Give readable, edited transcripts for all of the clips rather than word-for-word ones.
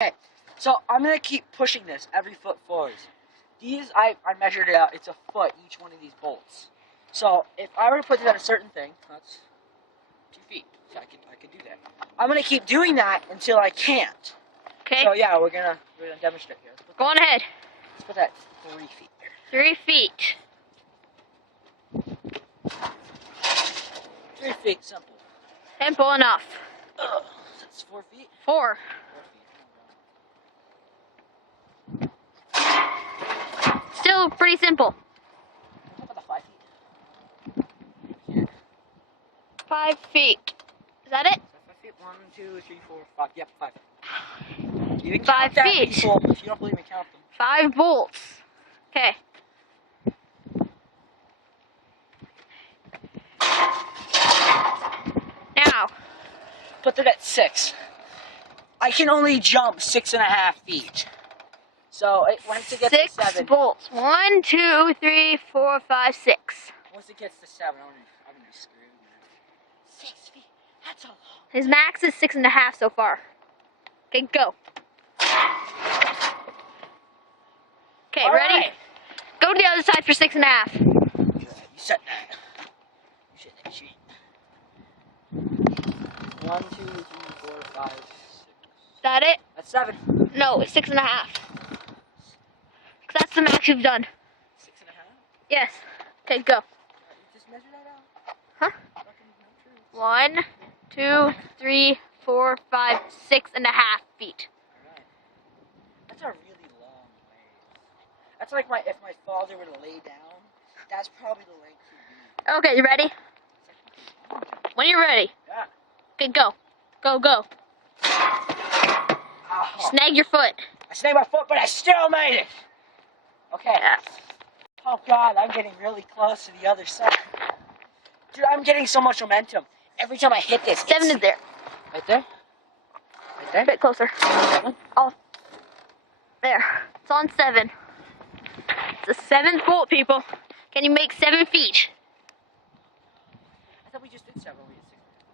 Okay, so I'm gonna keep pushing this every foot forward. These, I measured it out. It's a foot each one of these bolts. So if I were to put it at a certain thing, that's 2 feet. So I could do that. I'm gonna keep doing that until I can't. Okay. So yeah, we're gonna demonstrate here. Go on ahead. Let's put that 3 feet there. 3 feet. 3 feet, simple. Simple enough. That's 4 feet. 4. 4 feet. Still pretty simple. How about the 5 feet? 5 feet. Is that it? 5 feet. 1, 2, 3, 4, 5. Yep, 5. You can 5 count that, feet. people. If you don't believe me, count them. 5 bolts. Okay. Now. Put that at 6. I can only jump 6.5 feet. So once it gets to 7. 6 bolts. 1, 2, 3, 4, 5, 6. Once it gets to 7, I'm gonna be screwed, man. 6 feet. That's a lot. His max is 6.5 so far. Okay, go. Okay, All ready? right. Go to the other side for 6.5. You set that. You set that shit. 1, 2, 3, 4, 5, 6. Is that it? That's 7. No, it's 6.5. 'Cause that's the max you've done. 6.5? Yes. Okay, go. You just measure that out. Huh? Fucking not true. 1, 2, 3, 4, 5, 6.5 feet. Alright. That's a really long way. That's like if my father were to lay down, that's probably the length he'd be. Okay, you ready? When you're ready. Yeah. Okay, go. Go, go. Oh. Snag your foot. I snagged my foot, but I still made it. Okay. Yeah. Oh God, I'm getting really close to the other side. Dude, I'm getting so much momentum. Every time I hit this. 7 is there. Right there? Right A there? bit closer. That one? Oh. There. It's on 7. It's the 7th bolt, people. Can you make 7 feet? I thought we just did 7.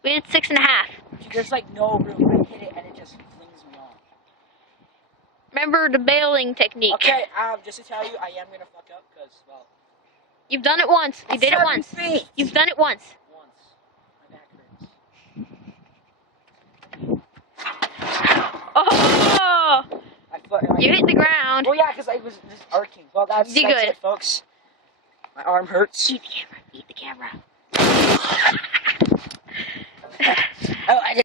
We did 6.5. Dude, there's like no room. I hit it and it just flings me off. Remember the bailing technique. Okay, just to tell you, I am gonna fuck up because, well. You've done it once. You did it 7 once. feet. You've done it once. Once. My back hurts. Oh! You hit the ground. Well, yeah, because I was just arcing. Well, that's Good. it, folks. My arm hurts. Eat the camera. Eat the camera. Oh, I did.